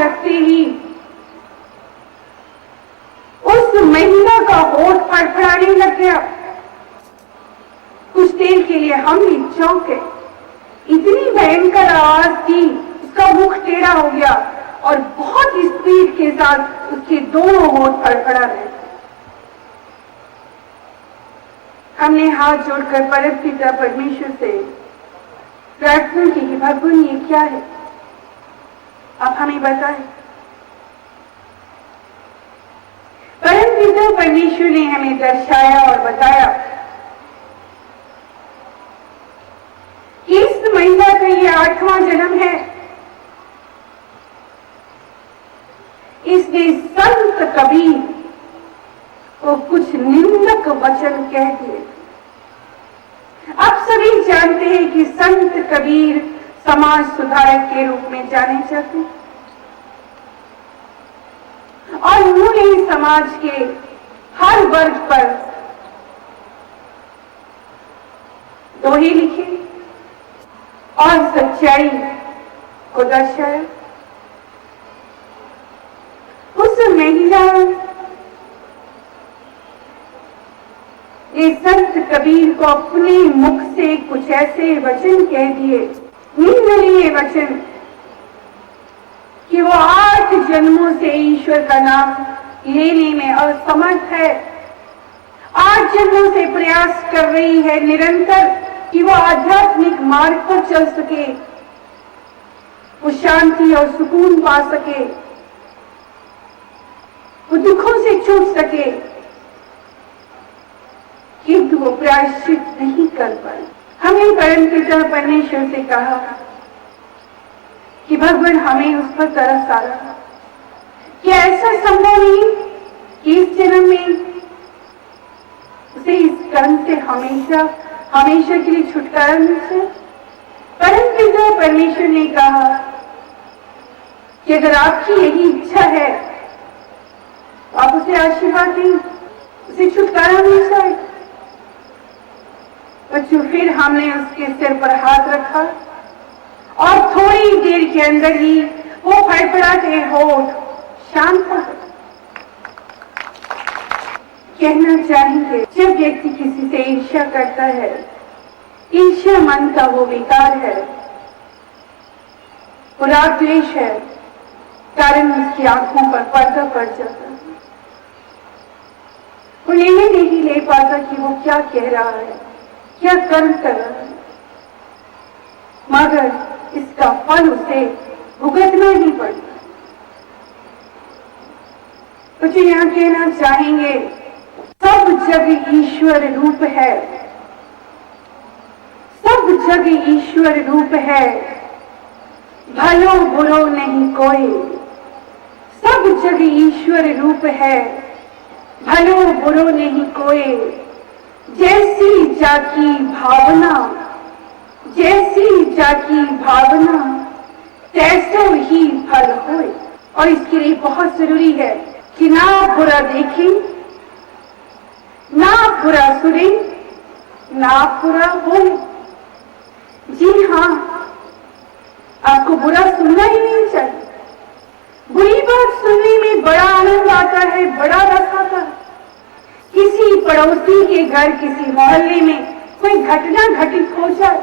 रखते ही उस महिला का होठ फड़फड़ाने लग गया। कुछ देर के लिए हम भी चौंक गए। इतनी भयंकर आवाज थी, उसका मुख टेढ़ा हो गया और बहुत स्पीड के साथ उसके दोनों होठ फड़फड़ा रहे। हमने हाथ जोड़कर परम पिता परमेश्वर से प्रार्थना की कि भगवान ये क्या है, आप हमें बताएं। परम पिता परमेश्वर ने हमें दर्शाया और बताया कि इस महिला का ये 8वां जन्म है। इसने संत कबीर को कुछ निंदक वचन कह दिए। आप सभी जानते हैं कि संत कबीर समाज सुधारक के रूप में जाने जाते हैं और उन्होंने समाज के हर वर्ग पर दोहे लिखे और सच्चाई को दर्शाया। उस महिला ने संत कबीर को अपने मुख से कुछ ऐसे वचन कह दिए, निंदनीय वचन, कि वो 8 जन्मों से ईश्वर का नाम लेने में असमर्थ है। 8 जन्मों से प्रयास कर रही है निरंतर कि वो आध्यात्मिक मार्ग पर चल सके, वो शांति और सुकून पा सके, वो दुखों से छूट सके, किंतु वो प्रायश्चित नहीं कर पाए। हमने परम पिता परमेश्वर से कहा कि भगवान हमें उस पर तरस आ रहा, क्या ऐसा संभव नहीं कि इस जन्म में उसे इस कर्म से हमेशा हमेशा के लिए छुटकारा मिल जाए। परम पिता परमेश्वर ने कहा कि अगर आपकी यही इच्छा है तो आप उसे आशीर्वाद दें, उसे छुटकारा मिल जाए। बच्चों, फिर हमने उसके सिर पर हाथ रखा और थोड़ी देर के अंदर ही वो फड़फड़ाते होठ शांत हो गए। कहना चाहेंगे, जब व्यक्ति किसी से ईर्ष्या करता है, ईर्ष्या मन का वो विकार है, बुरा द्वेष है, कारण उसकी आंखों पर पर्दा पड़ जाता है। वो लेने नहीं ले पाता कि वो क्या कह रहा है, क्या कर्म कर रहा है, मगर इसका फल उसे भुगतना ही पड़ता। कुछ यहाँ कहना चाहेंगे, सब जग ईश्वर रूप है, सब जग ईश्वर रूप है, भलो बुरो नहीं कोई। सब जग ईश्वर रूप है, भलो बुरो नहीं कोई। जैसी जाकी भावना, जैसी जाकी भावना, तैसो ही फल होए। और इसके लिए बहुत जरूरी है कि ना बुरा देखें, ना बुरा सुने, ना बुरा बोले। जी हाँ, आपको बुरा सुनना ही नहीं चाहिए। बुरी बात सुनने में बड़ा आनंद आता है, बड़ा रस आता है। किसी पड़ोसी के घर, किसी मोहल्ले में कोई घटना घटित हो जाए,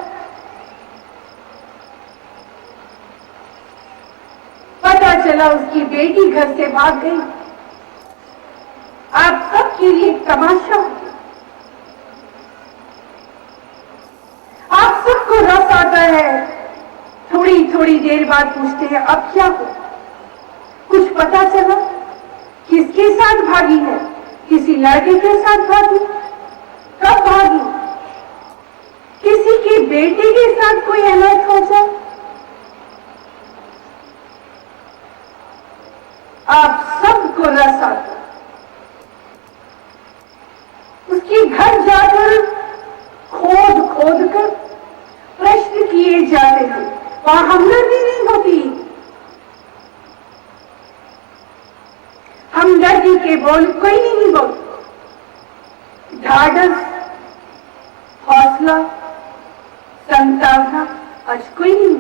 पता चला उसकी बेटी घर से भाग गई, आप सबके लिए तमाशा, आप सबको रस आता है। थोड़ी थोड़ी देर बाद पूछते हैं, अब क्या हो? कुछ पता चला? किसके साथ भागी है? किसी लड़के के साथ भागी? कब भागी? किसी के बेटे के साथ कोई अनर्थ हो जाए, आप सबको रस आता। उसके घर जाकर खोद खोद कर प्रश्न किए जाते हैं, वहां हमदर्दी नहीं होती। हमदर्दी के बोल कोई नहीं बोलता। ढाढ़स, हौसला, संतावना आज कोई नहीं।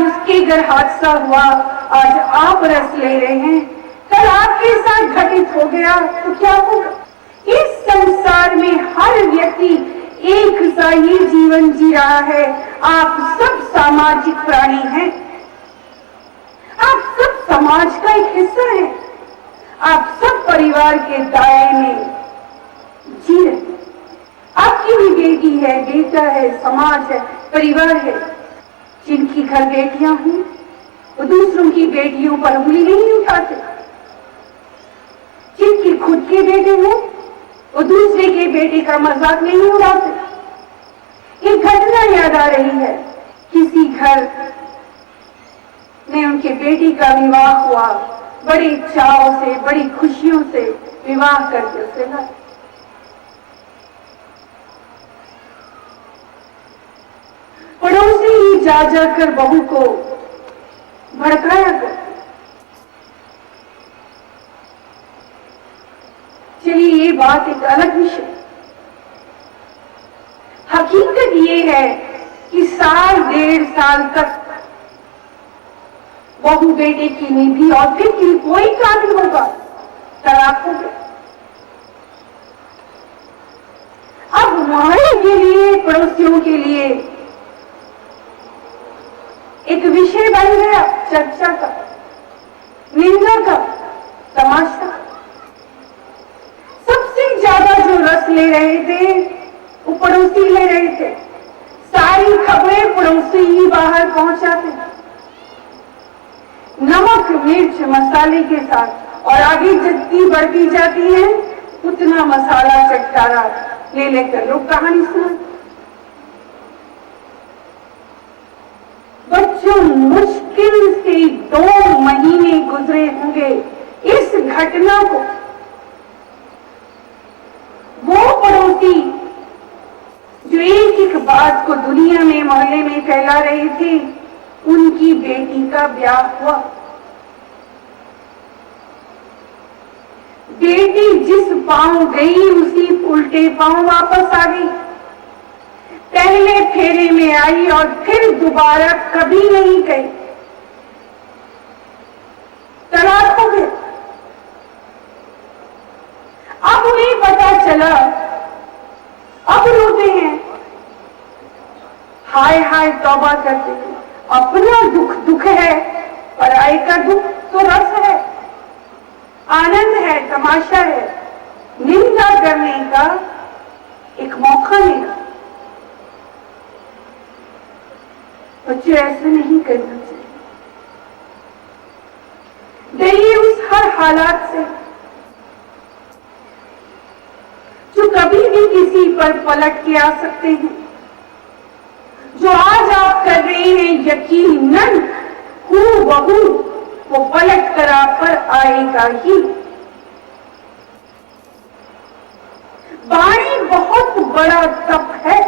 आज उसके घर हादसा हुआ, आज आप रस ले रहे हैं, कल आपके साथ घटित हो गया तो क्या होगा? इस संसार में हर व्यक्ति एक सा ही जीवन जी रहा है। आप सब सामाजिक प्राणी हैं, आप सब समाज का एक हिस्सा हैं, आप सब परिवार के दायरे में जी रहे। आपकी भी बेटी है, बेटा है, समाज है, परिवार है। जिनकी घर बेटियां हों वो दूसरों की बेटियों पर उंगली नहीं उठाते, जिनकी खुद के बेटे हों वो दूसरे के बेटे का मजाक नहीं उड़ाते। एक घटना याद आ रही है, किसी घर में उनके बेटी का विवाह हुआ, बड़े चाव से, बड़ी खुशियों से विवाह करके उसे लाए। पड़ोसी ही जा जाकर बहू को भड़काया कर। चलिए ये बात एक अलग विषय। हकीकत ये है कि साल डेढ़ साल तक बहू बेटे की निधि और फिर कोई काम होगा, तलाक हो गया। अब मोहल्ले के लिए, पड़ोसियों के लिए एक विषय बन गया चर्चा का, निंदा का, तमाशा। सबसे ज्यादा जो रस ले रहे थे वो पड़ोसी ले रहे थे। सारी खबरें पड़ोसी ही बाहर पहुंचाते, नमक मिर्च मसाले के साथ, और आगे जितनी बढ़ती जाती है उतना मसाला चटकारा ले लेकर लोग कहानी सुनाते। बच्चों, मुश्किल से 2 महीने गुजरे होंगे इस घटना को। वो पड़ोसी जो एक एक बात को दुनिया में, मोहल्ले में फैला रहे थे, उनकी बेटी का ब्याह हुआ। बेटी जिस पांव गई उसी उल्टे पांव वापस आ गई। पहले फेरे में आई और फिर दोबारा कभी नहीं गई, तलाक हो गया। अब उन्हें पता चला, अब रोते हैं, हाय हाय तौबा करते हैं। अपना दुख दुख है, पराये का दुख तो रस है, आनंद है, तमाशा है। निंदा करने का एक मौका मिला। बच्चे ऐसा नहीं करना चाहिए। डरिए उस हर हालात से जो कभी भी किसी पर पलट के आ सकते हैं। जो आज आप कर रहे हैं, यकीनन हूबहू वो पलट कर आप पर आएगा ही। वाणी बहुत बड़ा तप है।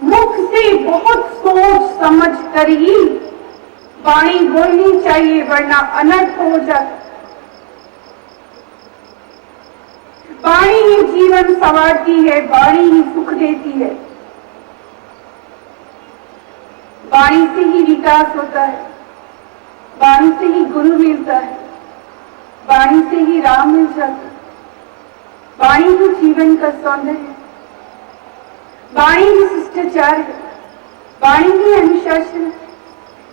मुख से बहुत सोच समझ कर ही वाणी बोलनी चाहिए, वरना अनर्थ हो जाता। वाणी ही जीवन संवारती है, वाणी ही सुख देती है। वाणी से ही विकास होता है, वाणी से ही गुरु मिलता है, वाणी से ही राम मिल जाता है। वाणी ही जीवन का सौंदर्य है, वाणी ही शिष्टाचार है, वाणी ही अनुशासन है।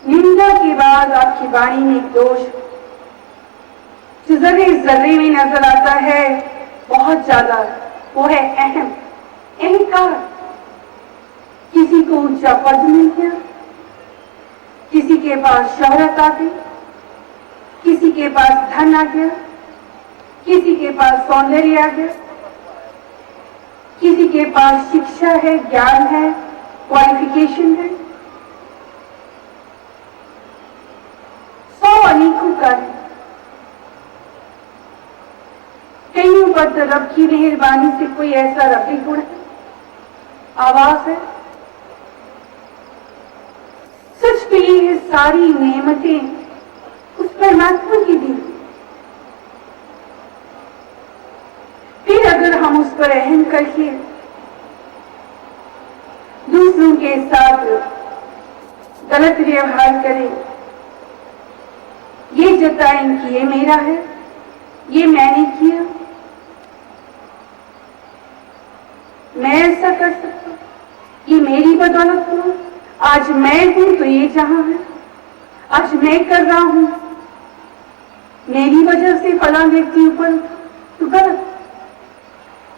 निंदा के बाद आपकी वाणी में एक दोष जो जर्रे जर्रे में नजर आता है बहुत ज्यादा, वो है अहंकार। किसी को ऊंचा पद मिल गया, किसी के पास शोहरत आ गई, किसी के पास धन आ गया, किसी के पास सौंदर्य आ गया, किसी के पास शिक्षा है, ज्ञान है, क्वालिफिकेशन है। 100 अनेकों कार्य। कईयों पर तो रब की मेहरबानी से कोई ऐसा रबी गुण है, आवाज है। सच पे ये सारी नेमतें उस परमात्मा की दी। फिर अगर हम उस पर अहम करके दूसरों के साथ गलत व्यवहार करें, ये जताएं कि ये मेरा है, ये मैंने किया, मैं ऐसा कर सकता हूं, ये मेरी बदौलत हुआ, आज मैं हूं तो ये जहां है, आज मैं कर रहा हूं, मेरी वजह से फला व्यक्ति ऊपर, तो गलत,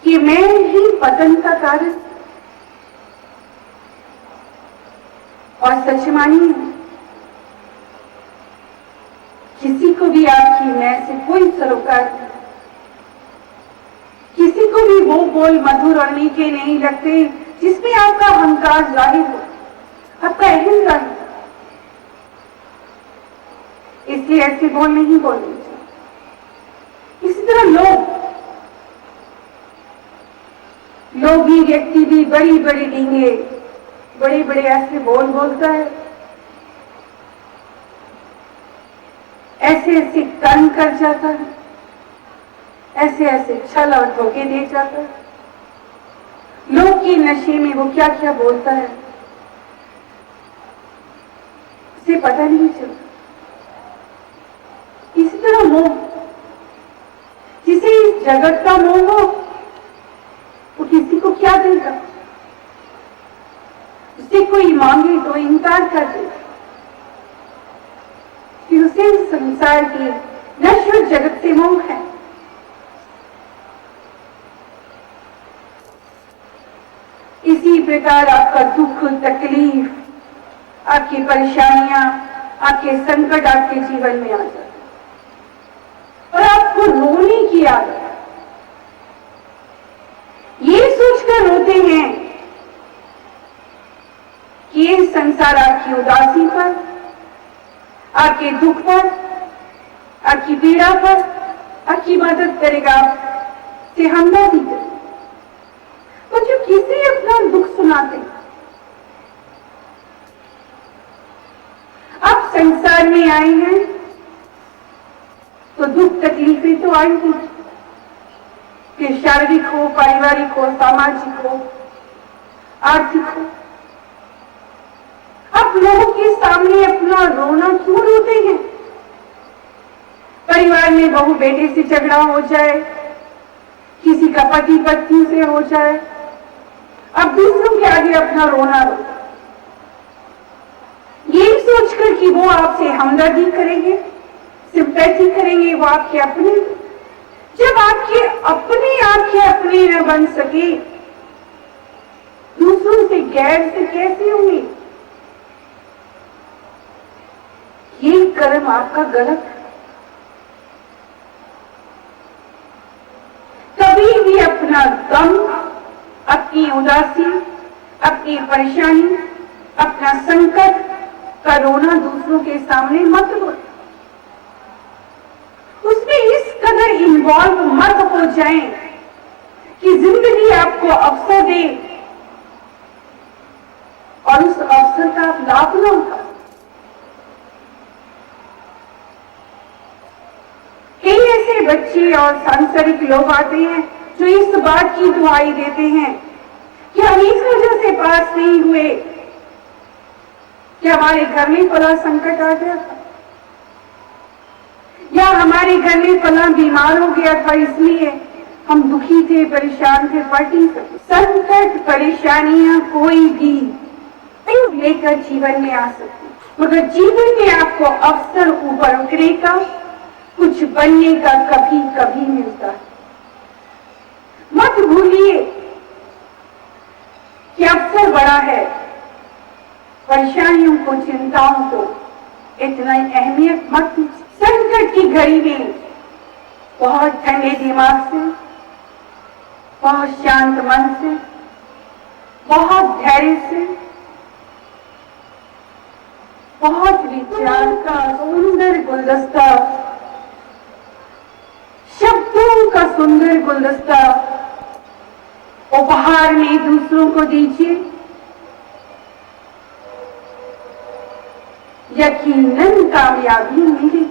कि मैं ही पतन का कारण। और सच मानिए, किसी को भी आपकी मैं से कोई सरोकार नहीं, किसी को भी वो बोल मधुर और मीठे नहीं लगते जिसमें आपका अहंकार जाहिर हो, आपका अहम जाहिर हो। इसलिए ऐसे बोल नहीं बोलने चाहिए। इसी तरह लोग भी, व्यक्ति भी बड़ी बड़ी डींगे, बड़े बड़े ऐसे बोल बोलता है, ऐसे ऐसे कर्म कर जाता है, ऐसे ऐसे छल और धोखे दे जाता है। लोग के नशे में वो क्या क्या बोलता है, उसे पता नहीं चलता। इसी तरह मोह, जिसे इस जगत का मोह हो, वो किसी को क्या देगा, उससे कोई मांगे तो इनकार कर देगा, कि उसे संसार के नश्वर जगत से मोह है। इसी प्रकार आपका दुख, तकलीफ, आपकी परेशानियां, आपके संकट आपके जीवन में आ जाते हैं और आपको रोने की आदत है। ये सोचकर रोते हैं कि ये संसार आपकी उदासी पर, आपके दुख पर, आपकी पीड़ा पर आपकी मदद करेगा, आपसे हमदर्दी करेगा। तो जो किसी अपना दुख सुनाते, आप संसार में आए हैं तो दुख तकलीफें तो आएंगी, फिर शारीरिक हो, पारिवारिक हो, सामाजिक हो, आर्थिक हो। आप लोगों के सामने अपना रोना क्यों रोते हैं? परिवार में बहू बेटे से झगड़ा हो जाए, किसी का पति पत्नी से हो जाए, अब दूसरों के आगे अपना रोना रो, ये सोचकर कि वो आपसे हमदर्दी करेंगे, सिंपैथी करेंगे, वो आपके अपने। जब आपके अपने न बन सके, दूसरों से गैर से कैसे होंगे? ये कर्म आपका गलत है। कभी भी अपना गम, अपनी उदासी, अपनी परेशानी, अपना संकट का रोना दूसरों के सामने मत रो, उसमें इस कदर इन्वॉल्व मत हो जाएं कि जिंदगी आपको अवसर दे और उस अवसर का आप लाभ न उठा। कई ऐसे बच्चे और सांसारिक लोग आते हैं जो इस बात की दुहाई देते हैं कि हम इस वजह से पास नहीं हुए कि हमारे घर में फला संकट आ गया था, या हमारे घर में फला बीमार हो गया था, इसलिए हम दुखी थे, परेशान थे, पढ़ नहीं सकते। संकट, परेशानियां कोई भी लेकर जीवन में आ सकती, मगर जीवन में आपको अवसर ऊपर उठने का, कुछ बनने का कभी कभी मिलता है। मत भूलिए कि अवसर बड़ा है, परेशानियों को, चिंताओं को इतना अहमियत मत दीजिए। संकट की घड़ी में बहुत ठंडे दिमाग से, बहुत शांत मन से, बहुत धैर्य से, बहुत विचार का सुंदर गुलदस्ता, शब्दों का सुंदर गुलदस्ता उपहार में दूसरों को दीजिए। यकीनन कामयाबी मिलेगी।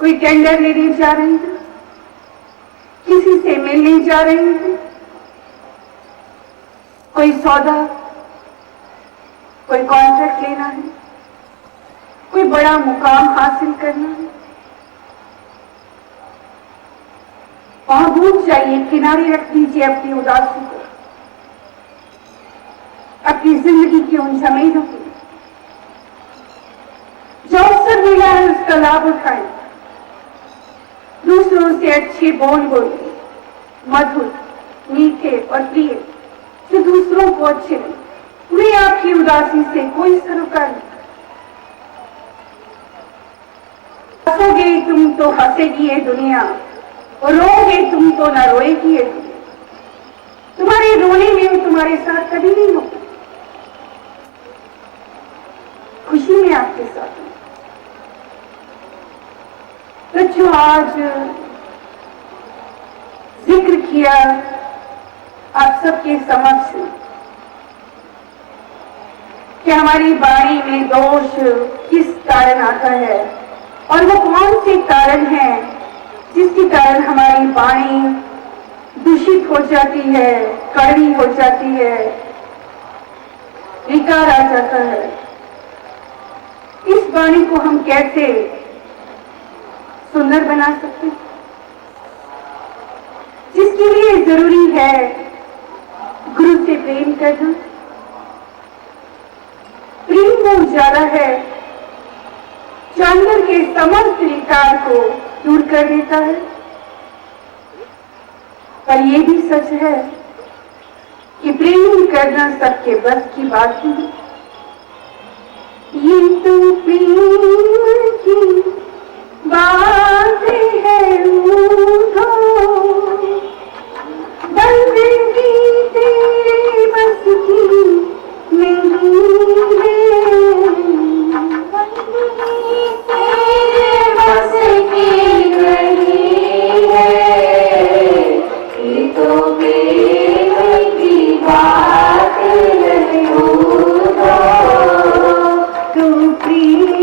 कोई टेंडर लेने जा रहे हैं, किसी से मिलने जा रहे हैं, कोई सौदा कोई कॉन्ट्रैक्ट लेना है, कोई बड़ा मुकाम हासिल करना है, वहां भूल जाइए, किनारे रख दीजिए अपनी उदासी को, अपनी जिंदगी की उन जमीनों को। जो अवसर मिला है उसका लाभ उठाएं, दूसरों से अच्छे बोल बोलिए, मधुर, मीठे और प्रिय, जो दूसरों को अच्छे लगे। उन्हें आपकी उदासी से कोई सरोकार नहीं। हंसोगे तुम तो हंसेगी ये दुनिया, और रोगे तुम तो ना रोएगी ये दुनिया। तुम्हारे रोने में वो तुम्हारे साथ कभी नहीं होगा, खुशी में आपके साथ। तो जो आज जिक्र किया आप सबके समक्ष कि हमारी वाणी में दोष किस कारण आता है और वो कौन से कारण है जिसके कारण हमारी वाणी दूषित हो जाती है, कड़वी हो जाती है, विकार आ जाता है। इस वाणी को हम कैसे सुंदर बना सकते हैं, जिसके लिए जरूरी है गुरु से प्रेम करना। प्रेम वो उजाला है जो अंदर के समस्त विकार को दूर कर देता है। पर यह भी सच है कि प्रेम करना सबके बस की बात नहीं। ये तो प्रेम की बात है रूठो, बंदगी तेरे बस की नहीं है, बंदगी तेरे बस की नहीं है। ये तो प्रेम की बात है रूठो, तो प्रेम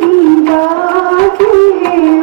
की बात है।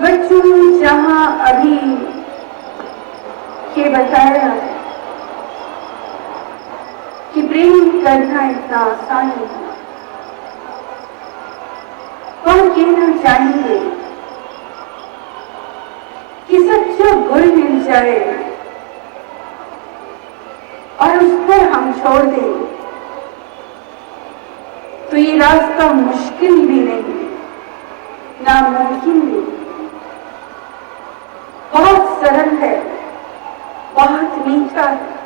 बच्चों जहां अभी के बताया कि प्रेम करना इतना आसान नहीं, कौन कहना चाहेंगे कि सच्चा गुण मिल जाए और उस पर हम छोड़ दें तो ये रास्ता मुश्किल भी नहीं, नामुमकिन भी। बहुत सरल है, बहुत मीठा है।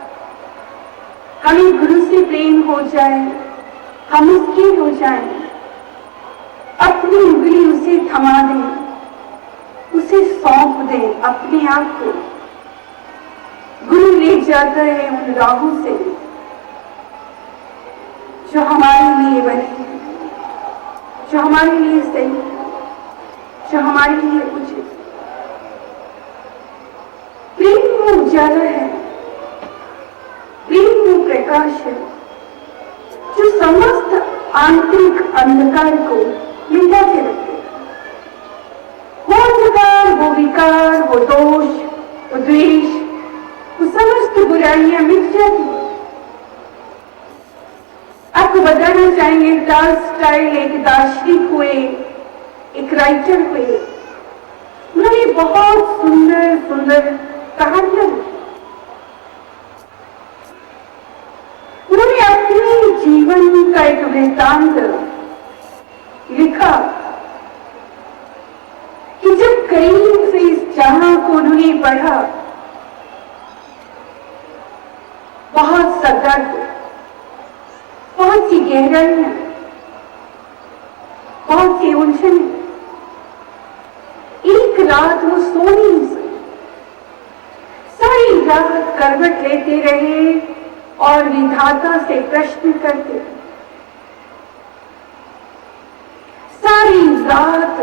हमें गुरु से प्रेम हो जाए, हम उसके हो जाएं, अपनी उंगली उसे थमा दें, उसे सौंप दें अपने आप को। गुरु ले जाता है उन राहों से जो हमारे लिए बनी, जो हमारे लिए सही, जो हमारे लिए उचित। प्रेम वो उजाला है, प्रेम वो प्रकाश है जो समस्त आंतरिक अंधकार को मिटा के रखे। वो अंधकार, वो विकार, वो दोष, वो द्वेष, वो समस्त बुराइयां मिट जाती। आपको बताना चाहेंगे, टॉलस्टॉय एक दार्शनिक हुए, एक राइटर हुए। उन्होंने बहुत सुंदर सुंदर कहानियां लिखी। उन्होंने अपने जीवन का एक वृत्तांत लिखा कि जब करीब से इस जहां को उन्होंने पढ़ा, बहुत सा दर्द, बहुत सी गहराइयां, बहुत सी उलझन। एक रात वो सो नहीं सकी, सारी रात करवट लेते रहे और विधाता से प्रश्न करते। सारी रात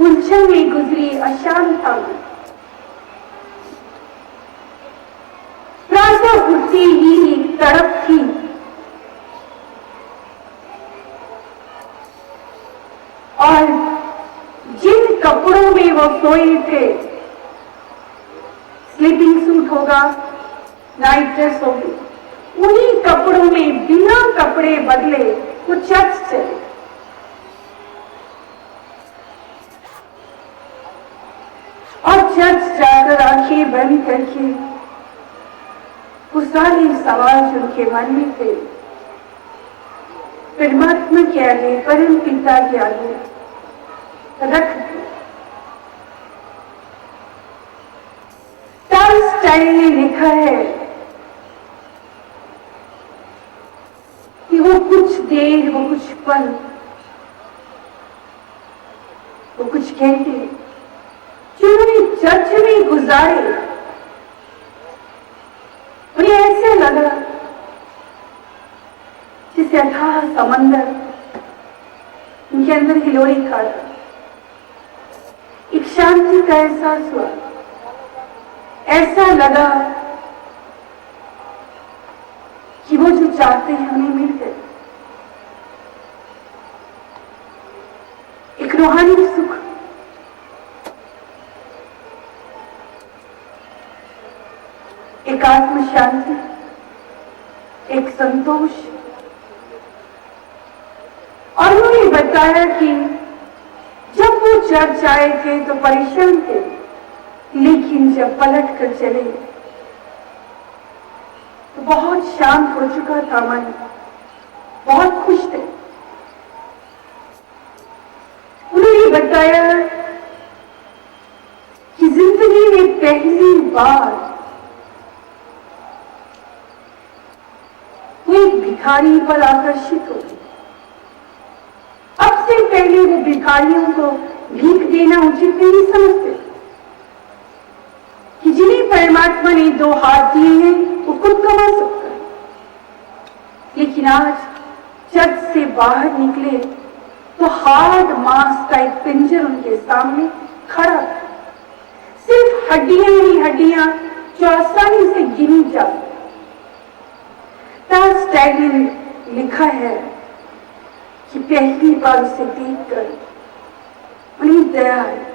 उलझन में गुजरी, अशांतता में। प्रातः उठते ही एक तड़प थी, और जिन कपड़ों में वो सोए थे, स्लीपिंग सूट होगा, नाइट ड्रेस होगी, उन्हीं कपड़ों में बिना कपड़े बदले वो चर्च चले। और चर्च जाकर आंखें बंद करके वो सारे सवाल जो उनके मन में थे परमात्मा के आगे, परम पिता के आगे रख दिए। टॉलस्टॉय ने लिखा है कि वो कुछ देर, वो कुछ पल, वो कुछ घंटे जो उन्होंने चर्च में गुजारे, उन्हें ऐसे लगा जिसे अथाह समंदर उनके अंदर हिलोरे खा था। एक शांति का एहसास हुआ, ऐसा लगा कि वो जो चाहते हैं उन्हें मिल गए। एक रूहानी सुख, एक आत्म शांति, एक संतोष। और उन्होंने बताया कि जब वो चर्च आए थे तो परेशान थे, लेकिन जब पलट कर चले तो बहुत शांत हो चुका था मन, बहुत खुश थे। उन्होंने बताया कि जिंदगी में पहली बार कोई भिखारी पर आकर्षित हो। अब से पहले वो भिखारियों को भीख देना उचित नहीं समझते कि जिन्हें परमात्मा ने 2 हाथ दिए हैं वो खुद कमा सकता है। लेकिन आज चर्च से बाहर निकले तो हार्ड मांस का एक पिंजर उनके सामने खड़ा था। सिर्फ हड्डियां ही हड्डियां जो आसानी से गिनी जा सकती। टॉलस्टॉय ने लिखा है कि पहली बार उसे देखकर उन्हें दयाल।